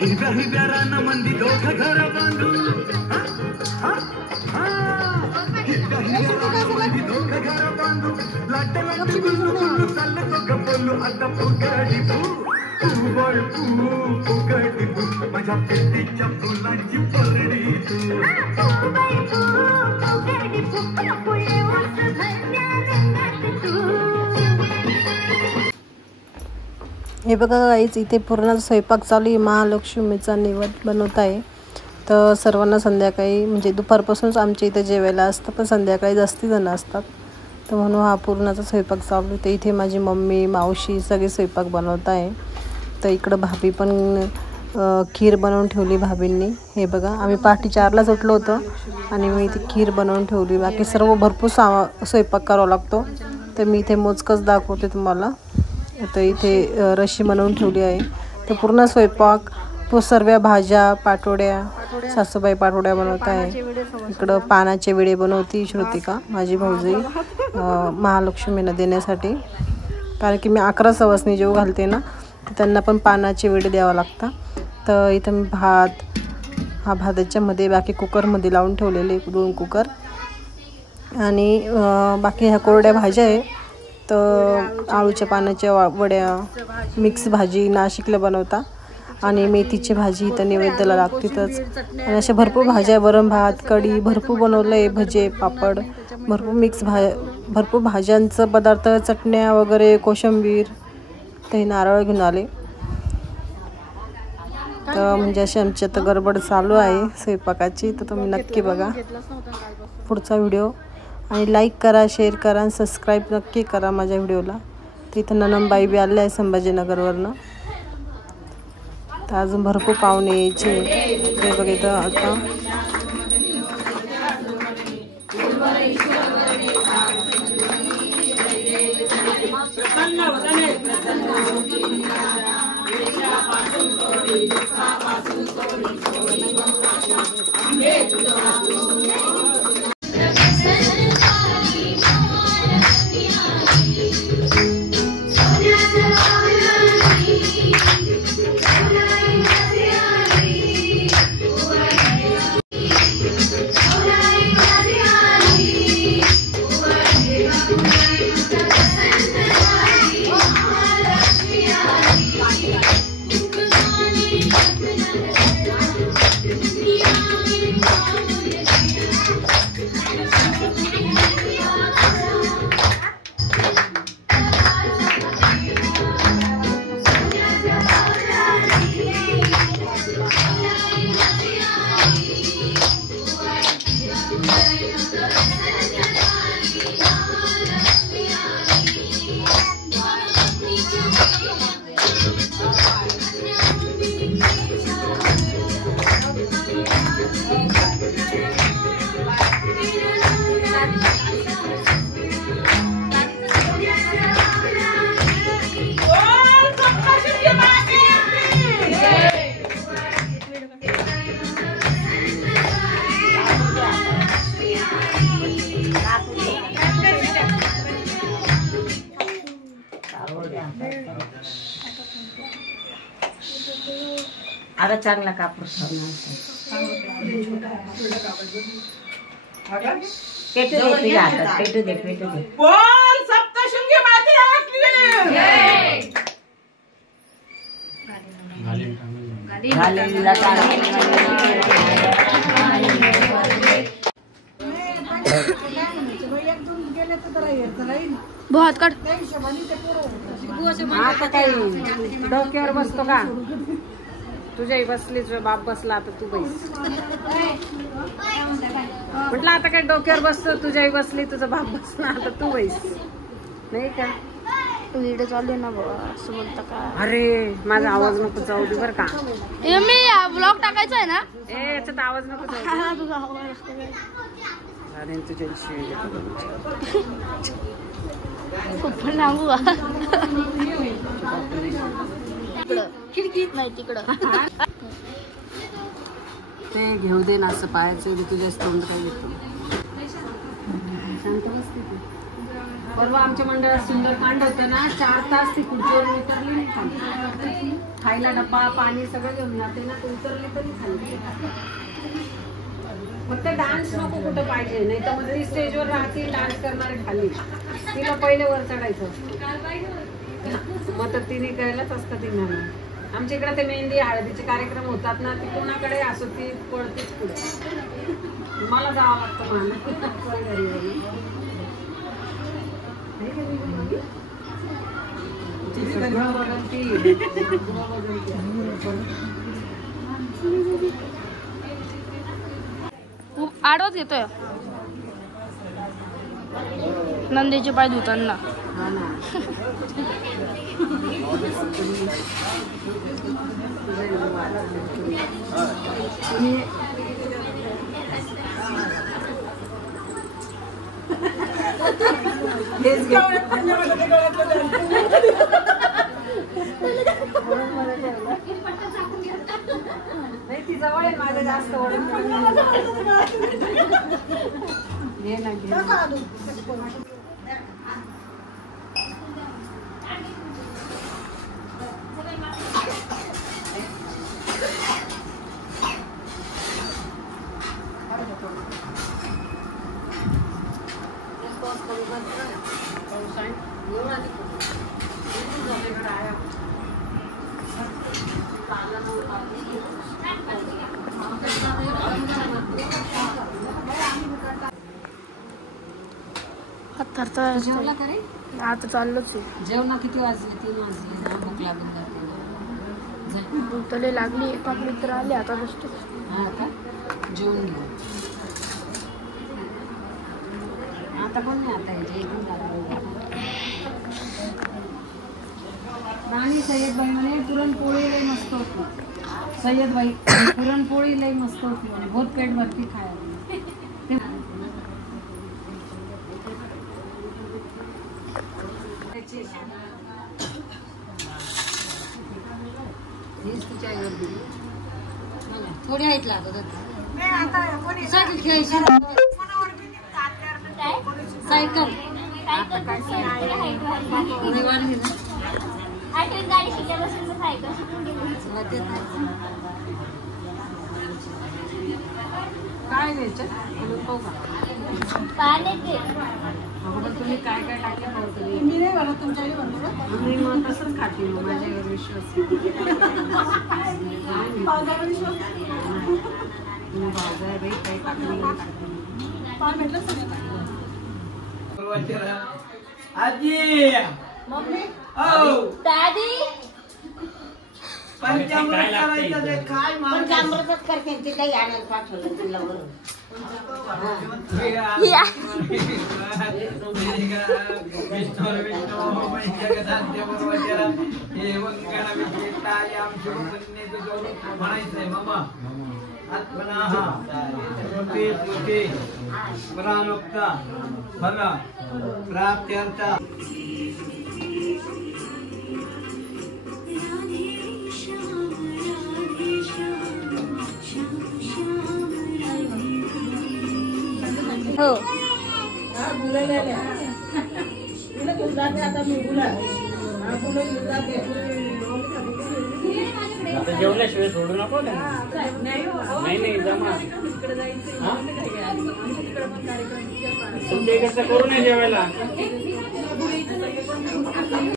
हिरव्या रानामंदी दोघं घर बांधून रानामंदी दोघं घर बांधून लाट लाट गुल्लू गुल्लू चाललं दोघं बोलू आता फुगडी फुगडी फुगडी माझ्या पेटीच्या फुलांची परडी हे बघा गाईच इथे पूर्ण स्वयंपाक चालू आहे. महालक्ष्मीचा नैवेद्य बनवत आहे. तर सर्वांना संध्याकाळी म्हणजे दुपारपासूनच आमच्या इथे जेवायला असतं, पण संध्याकाळी जास्ती जण असतात, तर म्हणून हा पूर्णाचा स्वयंपाक चालू आहे. तर इथे माझी मम्मी मावशी सगळे स्वयंपाक बनवत आहे. तर इकडं भाभी पण खीर बनवून ठेवली भाभींनी. हे बघा आम्ही पहाटे 4लाच उठलो होतो आणि मी इथे खीर बनवून ठेवली. बाकी सर्व भरपूर स्वयंपाक करावा लागतो, तर मी इथे मोजकच दाखवते तुम्हाला. तर इथे रशी बनवून ठेवली आहे. तर पूर्ण स्वयंपाक सर्व भाज्या पाटोड्या सासूबाई पाटोड्या बनवत आहे. इकडं पानाचे विडे बनवती श्रुतिका माझी भाऊजी महालक्ष्मीला देण्यासाठी, कारण की मी 11 सवासणी जेव घालते ना, तर त्यांना पण पानाचे विडे द्यावं लागतं. तर इथं मी हा भाताच्यामध्ये बाकी कुकरमध्ये लावून ठेवलेले 2 कुकर आणि बाकी ह्या कोरड्या भाज्या आहे. तर आळूच्या पानाच्या वड्या, मिक्स भाजी नाशिकला बनवता आणि मेथीची भाजी इथं नैवेद्याला लागतीच. आणि अशा भरपूर भाज्या, वरण भात कढी भरपूर बनवलं आहे, भजे पापड भरपूर भरपूर भाज्यांचं पदार्थ, चटण्या वगैरे, कोशिंबीर. ते नारळ घेऊन आले. तर म्हणजे अशी आमची आता गडबड चालू आहे स्वयंपाकाची. तर तुम्ही नक्की बघा पुढचा व्हिडिओ आणि लाईक करा, शेअर करा आणि सबस्क्राईब नक्की करा माझ्या व्हिडिओला. तर इथं ननंदबाई बी आले आहे संभाजीनगरवरनं. तर अजून भरपूर पाहुणे यायचे. ते बघा इथं आता आता चांगला कापूस पेटू दे तुझ्या हातात, पेटू दे पेटू दे. बोल सप्तशृंगी माते बहुत कट आता काही डोक्यावर बसतो का? तुझ्याही बसली, तुझा बाप बसला, आता तू बैस. म्हटलं आता काय डोक्यावर बसतो, तुझ्याही बसली, तुझा बाप बसला, आता तू बैस. नाही का व्हिडिओ चालू ना बाबा, असं बोलता का? अरे माझा आवाज नको जाऊ दे बर का. मी ब्लॉग टाकायचा आहे ना. याच्यात आवाज नको जाऊ दे. खूप लांबू खिडकीत नाही तिकडं. ते घेऊ दे ना असं पाहायचं तुझ्याच तोंड काय घेतो. शांत बसते ती. परवा आमच्या मंडळात सुंदरकांड होतं ना, 4 तास ती खुर्चीवर उतरली नाही खाली. खायला डब्बा पाणी सगळं घेऊन जाते ना, ती उतरली तरी खाली. फक्त डान्स नको कुठं पाहिजे, नाही तर मग ती स्टेजवर राहते डान्स करणारे खाली. तिला पहिले वर चढायचं असतं, मग तर तिने करायलाच असतं तिला. आमच्या इकडे ते मेहंदी हळदीचे कार्यक्रम होतात ना, ती कोणाकडे असो ती पळतेच पुढे. मला जावं लागतं मला घरी. सगळं बदलती. आडवाच घेतोय नंदीचे पाय धुताना. हा ना. नाही ती जवळ आहे माझ्या जास्त घे ना घे. जेवला का रे? आता चाललोच आहे. जेवणा किती वाजले? 3 वाजले ना, भूक लागून जाते. भूक तरी लागली. एक मित्र आले आता बसतो. हा का? जेवून घेऊ आता. कोण नाही आता राणी सय्यदबाई म्हणे पुरणपोळी लई मस्त होती. सय्यदबाई पुरणपोळी लई मस्त होती म्हणे, बहुत पेट भरती खायला. थोडी हाईट लागत होती. सायकल खेळायची. सायकल काय घ्यायचं पण तुम्ही काय काय टाकलं? मी नाही बनवत, तुमच्याकडे बनवलं. मी मग तसंच खाते, माझ्यावर विश्वास. आजी मम्मी दादी पंचामृत करायचं ते काय पंचामृतच करते ते काही आणायला पाठवलं तुला बरोबर. म्हणायचंय मामा प्राणोक्ता फल प्राप्त्यर्था. हो जेवल्याशिवाय सोडू नको नाही जमा तुमच्या इकडचं करू नये जेवायला.